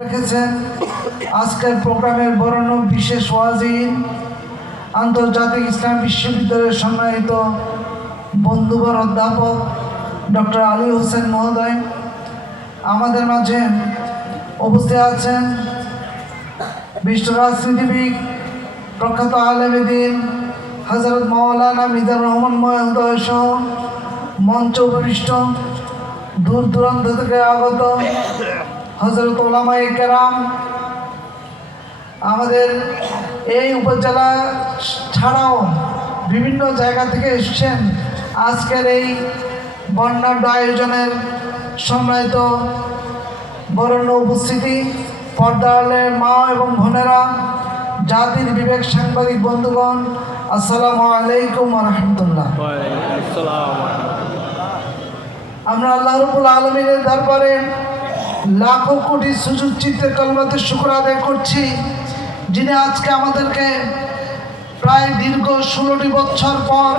রেখেছেন আজকের প্রোগ্রামের বরণ্য বিশেষ ওয়াজিন আন্তর্জাতিক ইসলাম বিশ্ববিদ্যালয়ের সম্মানিত বন্ধুবর অধ্যাপক ডক্টর আলী হোসেন মহোদয় আমাদের মাঝে উপস্থিত আছেন। বিশ্ব রাজনীতিবিদ প্রখ্যাত আলেমে দ্বীন হযরত মাওলানা মিজানুর রহমান মহোদয় সহ মঞ্চ উপবিষ্ট দূর দূরান্ত থেকে আগত হযরত উলামায়ে কেরাম, আমাদের এই উপজেলা ছাড়াও বিভিন্ন জায়গা থেকে এসেছেন আজকের এই বর্ণাঢ্য আয়োজনের সম্মানিত বরেণ্য উপস্থিতি, পর্দার মা এবং বোনেরা, জাতির বিবেক সাংবাদিক বন্ধুগণ, আসসালামু আলাইকুম ওয়া রাহমাতুল্লাহ। আমরা আল্লাহ রাব্বুল আলামিনের দরবারে লাখো কোটি সুজুদ চিত্তে কলমাতে শুকর আদায় করছি, যিনি আজকে আমাদেরকে প্রায় দীর্ঘ 16টি বছর পর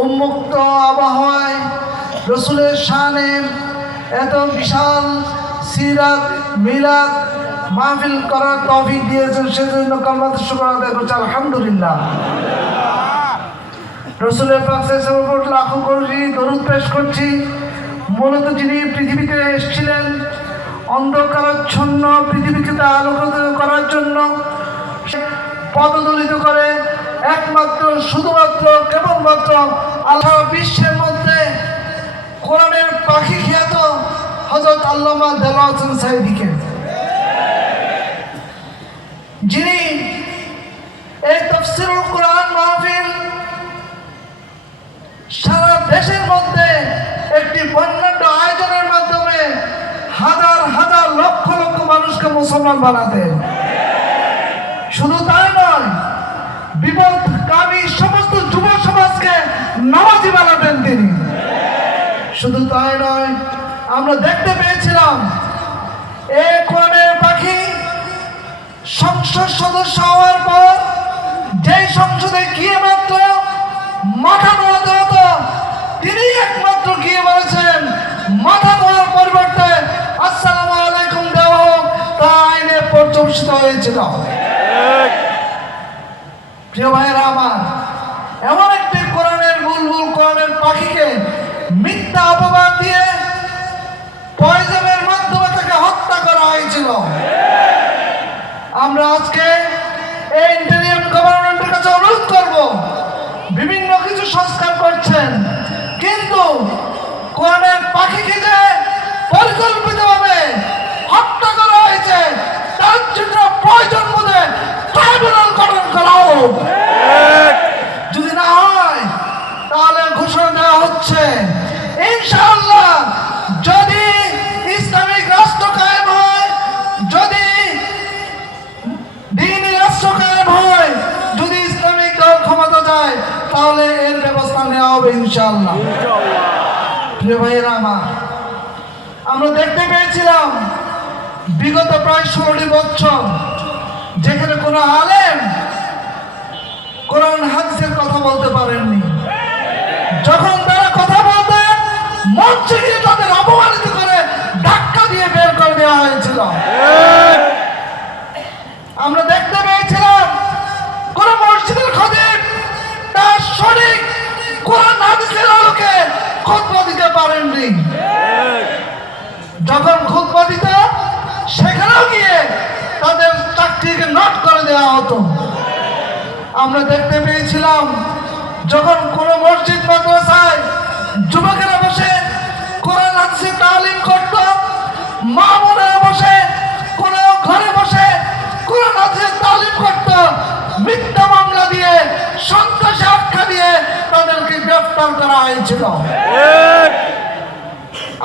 উন্মুক্ত আবহাওয়ায় রসুলের শানে এত বিশাল সিরাত মিলাদ মাহফিল করার তৌফিক দিয়েছেন। সেজন্য কলমাতে শুকর আদায় করছি, আলহামদুলিল্লাহ। রসুলের পাক সাল্লাল্লাহু আলাইহি ওয়াসাল্লামের লাখো কোটি দরুদ পেশ করছি। মূলত যিনি পৃথিবীতে এসেছিলেন অন্ধকারাচ্ছন্ন পৃথিবীকে আলোকিত করার জন্য, পদদলিত করে একমাত্র শুধুমাত্র কেবলমাত্র আল্লাহ বিশ্বের মধ্যে কোরআনের পাখি খ্যাত হযরত আল্লামা দেলোয়ার হোসেন সাঈদীকে, যিনি এই তাফসীরুল কোরআন মাহফিল সারা দেশের মধ্যে একটি বর্ণাঢ্য আয়োজনের মাধ্যমে হাজার হাজার লক্ষ লক্ষ মানুষকে মুসলমান বানাতেন। শুধু তাই নয়, বিপদগামী সমস্ত যুব সমাজকে নামাজি বানাতেন তিনি। শুধু তাই নয়, আমরা দেখতে পেয়েছিলাম এই কোরআনের পাখি সংসদ সদস্য হওয়ার পর যেই সংসদে গিয়ে মাত্র মাথা নোয়াতে হতো, তিনি একমাত্র গিয়ে বলেছেন মাথা নোয়ার পরিবর্তে আসসালামু আলাইকুম দেওয়া হোক, তা আইনে পর্যবেসিত হয়েছিল। প্রিয় ভাইয়েরা আমার, এমন একটি কোরআনের বুলবুল কোরআনের পাখিকে মিথ্যা অপবাদ দিয়ে পয়জনের মাধ্যমে তাকে হত্যা করা হয়েছিল। আমরা আজকে এই ইন্টারিয়াম গভর্নমেন্টের কাছে অনুরোধ করব, বিভিন্ন কিছু সংস্কার করছেন, কিন্তু কোরআনের পাখিকে যে পরিকল্পিতভাবে হত্যা করা হয়েছে তার জন্য প্রয়োজন বোধে ট্রাইব্যুনাল গঠন করা হোক। যদি না হয় তাহলে ঘোষণা দেওয়া হচ্ছে ইনশাআল্লাহ, যদি ইসলামিক রাষ্ট্র কায়েম হয়, যদি দ্বীনি রাষ্ট্র কায়েম হয়, যদি ইসলামিক দল ক্ষমতা যায়, তাহলে এর ব্যবস্থা নেওয়া হবে ইনশাআল্লাহ। প্রিয় ভাইয়েরা আমার, আমরা দেখতে পেয়েছিলাম বিগত প্রায় 16টি বছর যেখানে কোনো আলেম কোরআন হাদিসের কথা বলতে পারেননি। যখন তারা কথা বলতেন, মঞ্চে গিয়ে তাদের অপমানিত করে ধাক্কা দিয়ে বের করে দেওয়া হয়েছিল। আমরা দেখতে পেয়েছিলাম কোন মসজিদের খতিব তার সঠিক কোরআন হাদিসের আলোকে খুতবা দিতে পারেননি। যখন খুতবা দিত, সেখানেও গিয়ে তাদের চাকরিকে নট করে দেওয়া হতো। আমরা দেখতে পেয়েছিলাম যখন কোন মসজিদ মাদ্রাসায় যুবকেরা বসে কোরআন হাদিসের তালিম করত, মা বোনেরা বসে কোন ঘরে বসে কোরআন হাদিসের তালিম করত, মিথ্যা মামলা দিয়ে সন্ত্রাসী আখ্যা দিয়ে তাদেরকে গ্রেফতার করা হয়েছিল।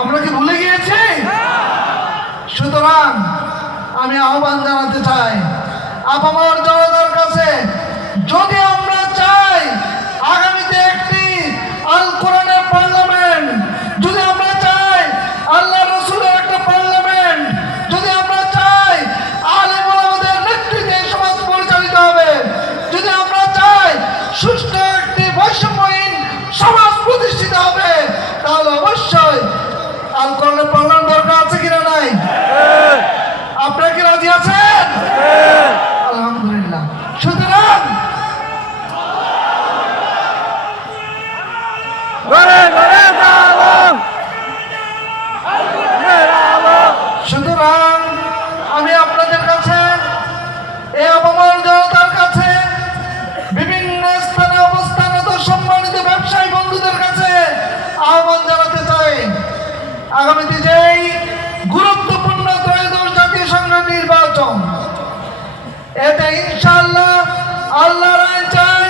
আমরা কি ভুলে গিয়েছি? সুতরাং আমি আহ্বান জানাতে চাই আপামর জনতার কাছে, যদি আমরা চাই আগামীতে একটি আল কোরআনের পার্লামেন্ট, যদি আমরা চাই আল্লাহ রসুলের একটা পার্লামেন্ট, যদি আমরা চাই আলেম ওলামাদের নেতৃত্বে সমাজ পরিচালিত হবে, যদি আমরা চাই সুষ্ঠু একটি বৈষম্যহীন সমাজ প্রতিষ্ঠিত হবে, তাহলে অবশ্যই আল কোরআনের পার্লামেন্ট দরকার আছে কিনা নাই? আপনি আমি আপনাদের কাছে, এই অপমান জনতার কাছে, বিভিন্ন স্থানে অবস্থানত সম্মানিত ব্যবসায়ী বন্ধুদের কাছে আহ্বান জানাতে চাই, আগামীতে যেই গুরুত্বপূর্ণ ত্রয়োদশ জাতীয় সংসদ নির্বাচন, এতে ইনশাআল্লাহ আল্লাহর আইন চাই,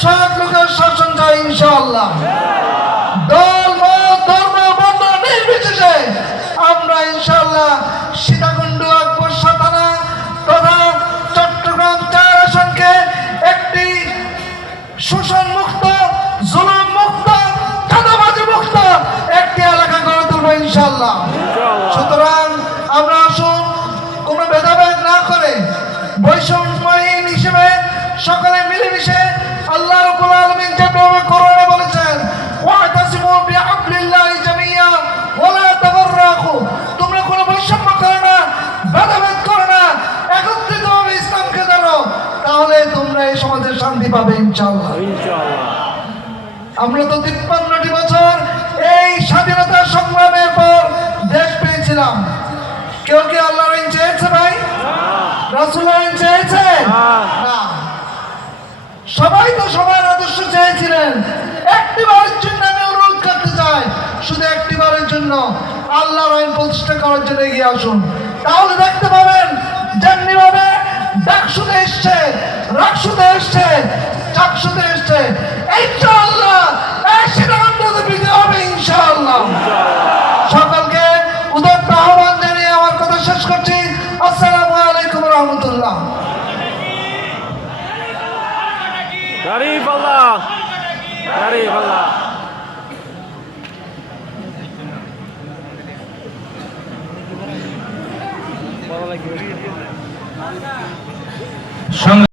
সৎ লোকের শাসন চাই ইনশাআল্লাহ। দল মত ধর্ম বর্ণ নির্বিশেষে আমরা ইনশাআল্লাহ সীতাকুণ্ড আকবর থানা তথা চট্টগ্রাম 4 আসনকে একটি শোষণ মুক্ত, জুলুম মুক্ত, চাঁদাবাজি মুক্ত একটি এলাকা গড়ে তুলবো ইনশাআল্লাহ। সুতরাং আমরা আসুন কোনো ভেদাভেদ না করে বৈষম্যহীন হিসেবে সকলে মিলেমিশে আল্লাহ রাব্বুল আলামিন যেভাবে কোরআনে বলেছেন, ওয়াতাসিমু বিহাবলিল্লাহি জামিয়া ওয়ালা তাফাররাকু, তোমরা কোনো বৈষম্য করো না, ভেদাভেদ করো না, একত্রিতভাবে ইসলামকে ধরো, তাহলে তোমরা এই সমাজে শান্তি পাবে ইনশাআল্লাহ। আমরা তো 53টি বছর এই স্বাধীনতা সংগ্রামের পর দেশ পেয়েছিলাম। কেউ কি আল্লাহর আইন চেয়েছে ভাই? রাসূলের আইন চেয়েছে না। সবাই তো সবার আদর্শ চেয়েছিলেন। একটিবারের জন্য আমি অনুরোধ করতে চাই, শুধু একটিবারের জন্য আল্লাহর আইন প্রতিষ্ঠা করার জন্য এগিয়ে আসুন। তাহলে দেখতে পাবেন যেমনি ভাবে ডাকসুতে এসছে, রাকসুতে এসছে, চাকসুতে এসছে, ইনশাআল্লাহ এই সিদ্ধান্ততে বিজয় হবে ইনশাআল্লাহ। সকলকে উদাত্ত আহ্বান জানিয়ে আমার কথা শেষ করছি। আসসালামু আলাইকুম ওয়া রাহমাতুল্লাহ। Garib Allah, Garib Allah.